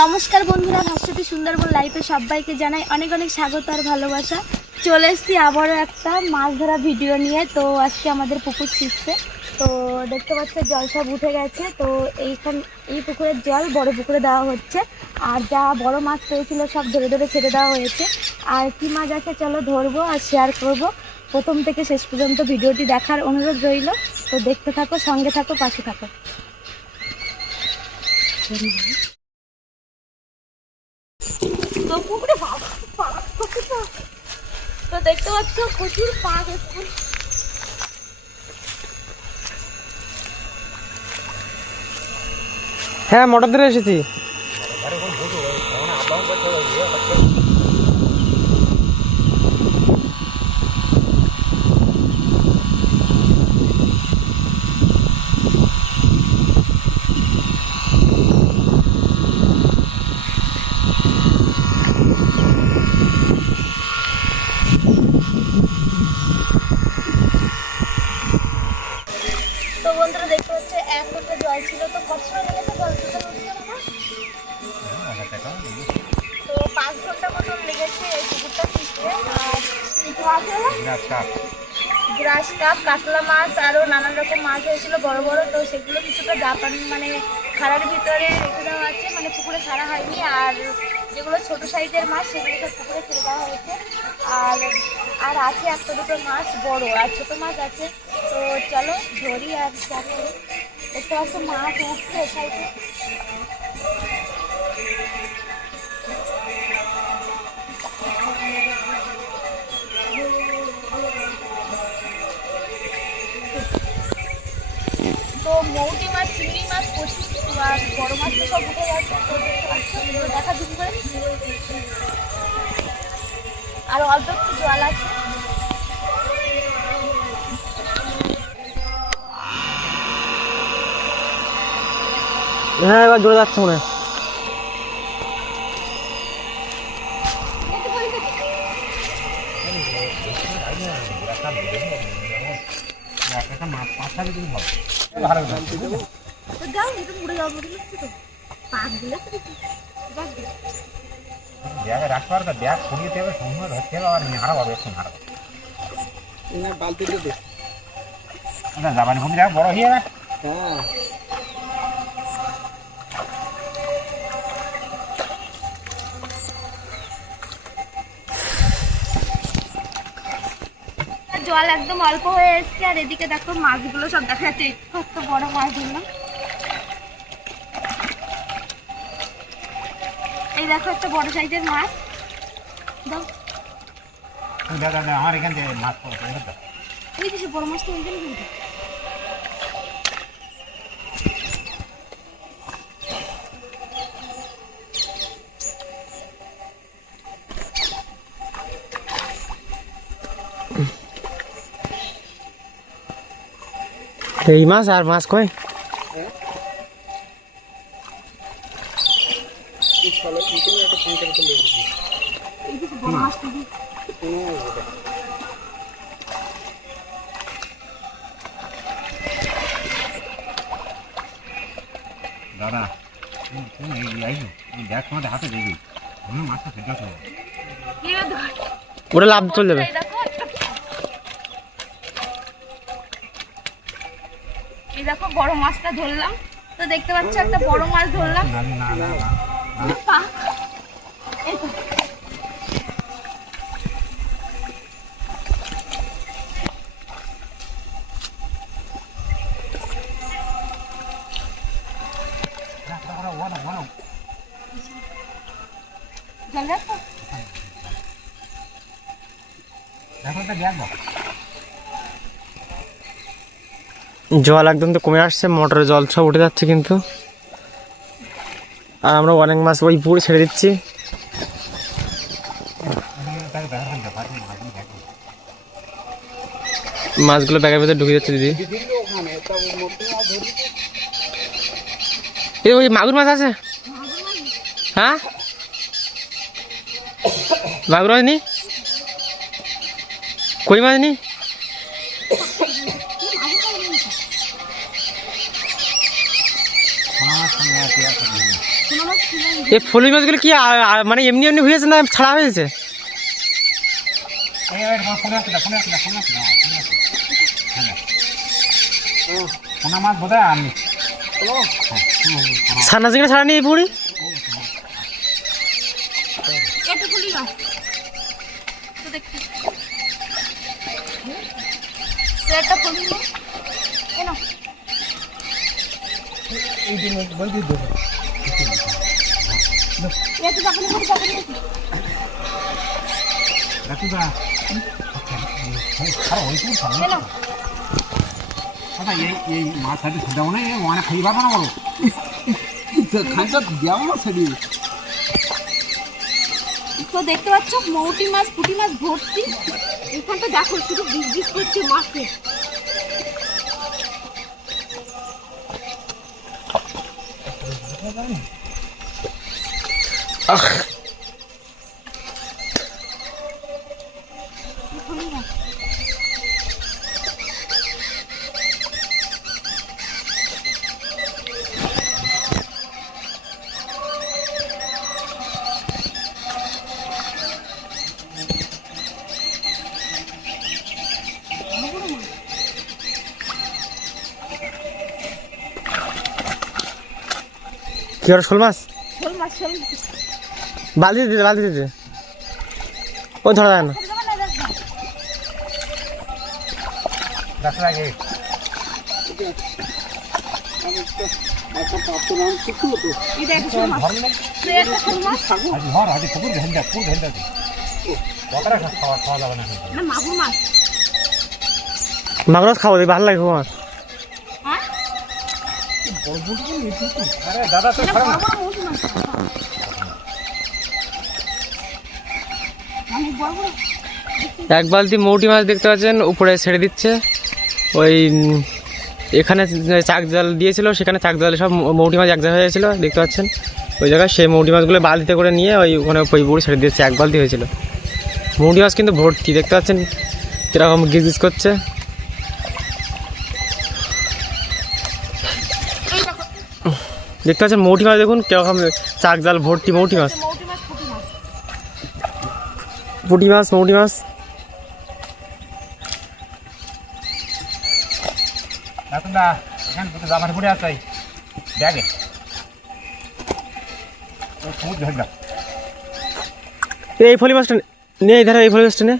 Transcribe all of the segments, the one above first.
নমস্কার বন্ধুরা, ভাস্বতী সুন্দরবন লাইফে সবাইকে জানাই অনেক অনেক স্বাগত আর ভালোবাসা। চলে এসেছি আবারও একটা মাছ ধরা ভিডিও নিয়ে। তো আজকে আমাদের পুকুর ছিঁচছে, তো দেখতে পাচ্ছ জল সব উঠে গেছে। তো এই পুকুরের জল বড় পুকুরে দেওয়া হচ্ছে, আর যা বড় মাছ পেয়েছিল সব ধরে ধরে ছেড়ে দেওয়া হয়েছে। আর কি মাছ আছে চলো ধরবো আর শেয়ার করব। প্রথম থেকে শেষ পর্যন্ত ভিডিওটি দেখার অনুরোধ রইল। তো দেখতে থাকো, সঙ্গে থাকো, পাশে থাকো। তো পুকুরে তো দেখতে পাচ্ছ প্রচুর পাক। হ্যাঁ, মোটর ধরে এসেছি। তো বন্ধুরা দেখতে হচ্ছে এক ফুটে জল ছিল। তো কত সময় লেগেছে জল ছিল? তো 5 ঘন্টা মতন লেগেছে এই পুকুরটা ছিঁচতে। আর গ্রাস কাপ, কাতলা মাছ, আরও নানান রকম মাছ হয়েছিল বড় বড়। তো সেগুলো কিছুটা জাপান মানে খাড়ার ভিতরে রেখে দেওয়া আছে, মানে পুকুরে ছাড়া হয়নি। আর যেগুলো ছোট সাইজের মাছ সেগুলো সব পুকুরে ছেড়ে দেওয়া হয়েছে। আর আর আছে একটা দুটো মাছ, বড় আর ছোট মাছ আছে। তো চলো ধরি আর দেখো। দেখতে পাচ্ছ মাছ উঠছে সাইডে। তো মৌটি মাছ, চিংড়ি মাছ প্রচুর, আর বড় মাছ তো সব উঠে গেছে। তো দেখতে পাচ্ছ, দেখা দিন করে। আর অল্প একটু জল আছে। হ্যাঁ, এবার জোরে যাচ্ছে মনে হয়। বড় হয়ে যাবে। জল একদম অল্প হয়ে এসছে। আর এদিকে দেখো মাছগুলো সব দেখা যাচ্ছে। কত বড় মাছ ধরলাম। এই দেখো একটা বড় সাইজের মাছ। দাও আমার এখান থেকে মাছ পড়ছে। ওই যে বড় মাছটা ওইখানে কিন্তু। এই মাছ আর মাছ কই? বড় মাছটা দিই। দাদা তুমি দেখ, তোমাদের হাতে দেখবি মাছটা সেটা তো ওটা লাভ চলে যাবে। এই দেখো বড় মাছটা ধরলাম। তো দেখতে পাচ্ছ একটা বড় মাছ ধরলাম। জল রাখো। জল একদম তো কমে আসছে, মোটরে জল সব উঠে যাচ্ছে কিন্তু। আর আমরা অনেক মাছ ওই পুকুরে ছেড়ে দিচ্ছি। মাছগুলো ব্যাগের ভেতরে ঢুকে যাচ্ছে দিদি। এই ওই মাগুর মাছ আছে? হ্যাঁ, মাগুর মাছ নি, কই মাছ নি। কোনো মাছ ছিল না। এই ফলি মাছগুলো কি মানে এমনি এমনি হয়েছে না ছাড়া হয়েছে? ফোনে আসলে ফোনে আসলে ফোনে আসলে হ্যাঁ ফোনা মাছ বোধ হয় আমি ছানা চিংড়ি ছাড়া নেই এই পুকুরি? এটা ফুলি মাছ তো দেখি তো এটা ফুলি মাছ কেন এই দিন বল দিয়ে দেবো এটা যাবে না যাবে না রাতুদা আর ওই কোন সামনে কেন দাদা এই মাছ হাতে দাও না এই মানে খাই পাবো না বলো খাইটা দেওয়া না সেদি তো দেখতে পাচ্ছ মৌটি মাছ পুঁটি মাছ ভর্তি এখানটা দেখো শুধু বিষ বিষ করছে মাছে কি আর শোল মাছ? শোল মাছ শোল মাছ বালতি দিতে বালতি দিতে ও ধরা যায় না। রাত লাগে এটা একটা শোল মাছ তো একটা শোল মাছ আজ হর আজ পুকুর ঘেন্ডা পুকুর ঘেন্ডা কতটা খাওয়া খাওয়া যাবে না না মাগুর মাছ মাগুর মাছ খাবো দেখি ভালো লাগে খুব আমার। হ্যাঁ আরে দাদা তো এটা খারাপ বড় না বড় মৌটি মাছ অনেক বড় বড় এক বালতি মৌটি মাছ দেখতে পাচ্ছেন উপরে ছেড়ে দিচ্ছে ওই এখানে চাক জাল দিয়েছিল সেখানে চাক জালে সব মৌটি মাছ এক জায়গায় হয়েছিল দেখতে পাচ্ছেন ওই জায়গায় সেই মৌটি মাছগুলো বালতিতে করে নিয়ে ওই ওখানে ওই পুকুরে ছেড়ে দিয়েছে এক বালতি হয়েছিল মৌটি মাছ কিন্তু ভর্তি দেখতে পাচ্ছেন কীরকম গিজ গিজ করছে। এই দেখো দেখতে পাচ্ছেন মৌটি মাছ দেখুন কীরকম চাক জাল ভর্তি মৌটি মাছ মৌটি মাছ পুঁটি মাছ পুঁটি মাছ মৌটি মাছ। রাতুদা এখানে দুটো জামার পড়ে আছে ব্যাগে ওই পুকুর ঘেন্ডা এই ফলি মাছটা নে এই ধারে এই ফলি মাছটা নে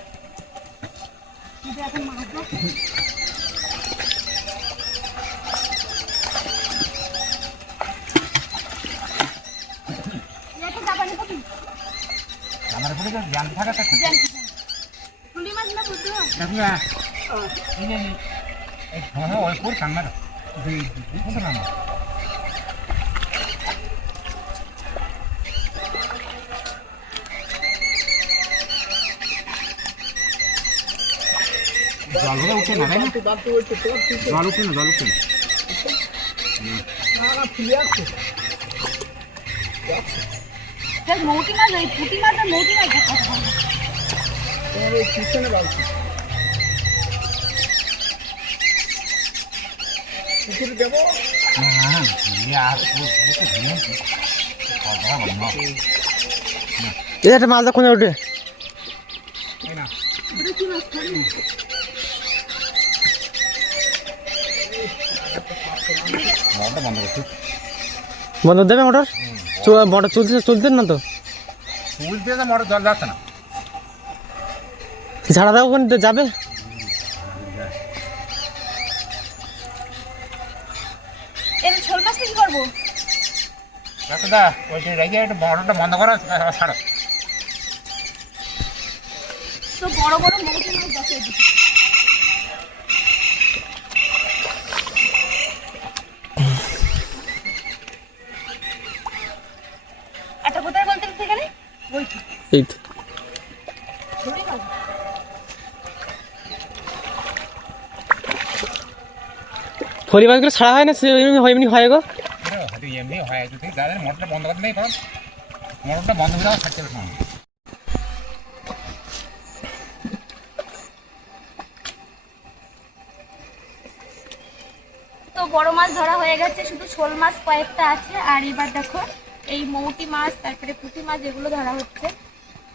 এটা এখন মাছ না এটা যাবানি কত জামার পড়ে জ্ঞান থাকা থাকতে ফুলি মাছ না পুঁটি মাছ রাতুদা এই যে এই হ্যাঁ ওই পুকুর কান্না কোনটা নাম জলগুলো উঠে না তাই না জল উঠে না জল উঠে না দেখ মৌটি মাছ ওই পুঁটি মাছ আর মৌটি মাছ দেখ কত বড় হ্যাঁ আর পুকুর ঘেন্ডা খাওয়া দাওয়া ভালো না এই একটা মাছ কোনে ওঠে তাই না এটা কি মাছ খালি মোটরটা বন্ধ করছি বন্ধ দেবে মোটর মোটর চলছে না তো ফুল দিয়ে তো মোটর জল যাচ্ছে না ঝাড়া দাও ওখানে যাবে এর শোল মাছ কি করবো রাতুদা ওই যে রেখে একটু মোটরটা বন্ধ করো ছাড়ো তো বড় বড় মৌটি মাছ দেখে দিচ্ছি একটা কোথায় বলতে সেখানে ওই এই তো। ধরে গেল ফলি মাছগুলো ছাড়া হয় না সে এমনি হয় গো হয়তো এমনি হয় যদি দাদা মোটরটা বন্ধ করতে নেই কারণ মোটরটা বন্ধ হয়ে যাওয়া থাকছে না তো বড় মাছ ধরা হয়ে গেছে শুধু শোল মাছ কয়েকটা আছে আর এবার দেখো এই মৌটি মাছ তারপরে পুঁটি মাছ এগুলো ধরা হচ্ছে।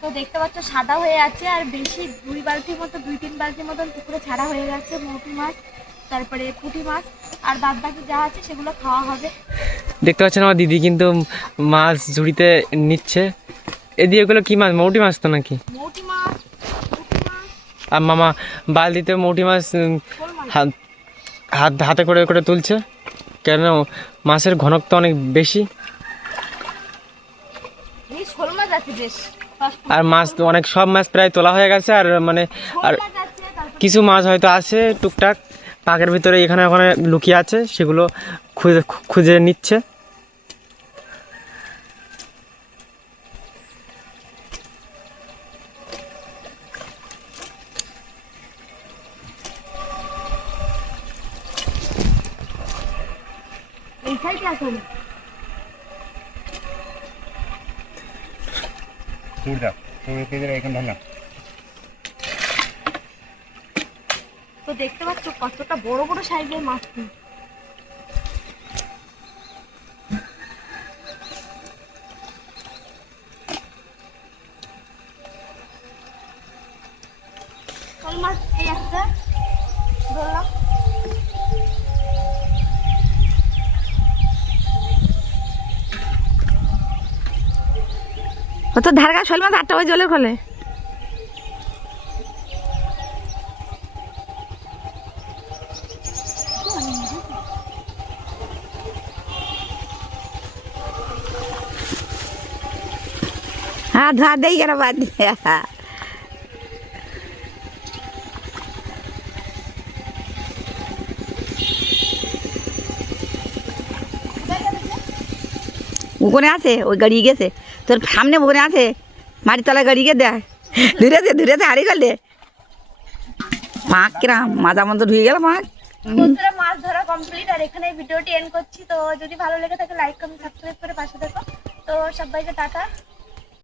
তো দেখতে পাচ্ছ সাদা হয়ে আছে, আর বেশি 2 বালতির মতো 2-3 বালতির মতন পুকুরে ছাড়া হয়ে গেছে মৌটি মাছ তারপরে পুঁটি মাছ, আর বাদ বাকি যা আছে সেগুলো খাওয়া হবে। দেখতে পাচ্ছেন আমার দিদি কিন্তু মাছ ঝুড়িতে নিচ্ছে। এদিকে এগুলো কি মাছ? মৌটি মাছ তো নাকি? মৌটি মাছ, পুঁটি মাছ, আর মামা বালতিতে মৌটি মাছ শোল মাছ। হাতে করে করে তুলছে, কেন মাছের ঘনত্ব অনেক বেশি এই শোল মাছ আছে বেশ, আর মাছ তো অনেক, সব মাছ প্রায় তোলা হয়ে গেছে। আর মানে আর শোল মাছ আছে, তারপরে কিছু মাছ হয়তো আছে টুকটাক পাকের ভিতরে এখানে ওখানে লুকিয়ে আছে, সেগুলো খুঁজে খুঁজে নিচ্ছে। এই সাইডে আছে না? তুই দাও, তুই কেটে এখানে ধরলাম। তো দেখতে পাচ্ছ কতটা বড় বড় সাইজের মাছ। শোল মাছ এই একটা ধরলাম। ও তো ধারগা শোল মাছ 8টা বাজে জলের খোলে। हाँ धोआ दे यार बात ওখানে আছে, ওই গাড়ি গেছে তোর সামনে, ওখানে আছে মাটির তলায় গাড়ি গিয়ে দেয় ধুরেছে হারিয়ে গেলে মাছ কিরাম মাজা মতো ঢুকে গেল মাছ। বন্ধুরা মাছ ধরা কমপ্লিট, আর এখানে ভিডিওটি এন্ড করছি। তো যদি ভালো লেগে থাকে লাইক কমেন্ট সাবস্ক্রাইব করে পাশে দেখো। তো সবাইকে টাটা।